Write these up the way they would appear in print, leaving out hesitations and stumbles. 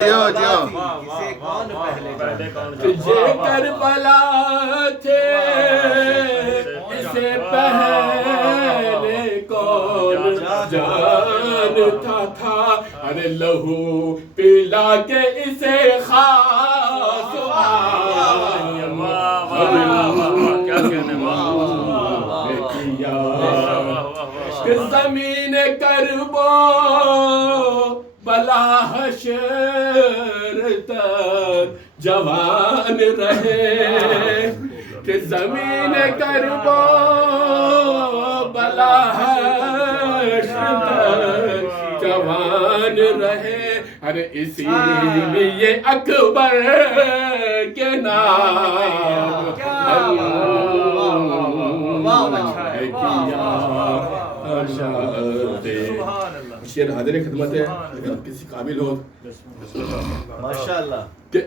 یہ کربلا تھے اسے پہلے کون جانتا تھا، ارے لہو پلا کے اسے خاص کہ زمین کربو بلا حشر تک جوان رہے، کہ زمین کربو بلا حشر تک جوان رہے، ارے اسی لیے اکبر کے نام شعر حاضر خدمت ہے، اگر آپ کسی قابل ہو ماشاءاللہ کہ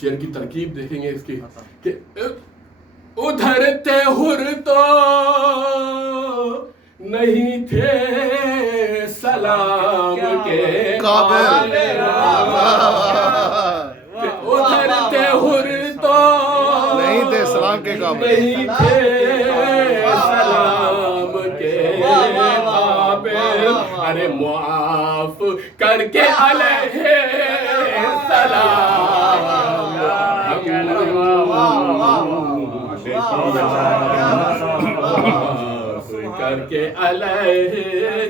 شعر کی ترکیب دیکھیں گے اس کی، کہ ادھر تے ہر تو نہیں تھے سلام کے قابل، ادھر تے ہر تو نہیں تھے سلام کے قابل، نہیں تھے سلام کے قابل، ارے معاف کر کے علیہ السلام معاف کر کے علیہ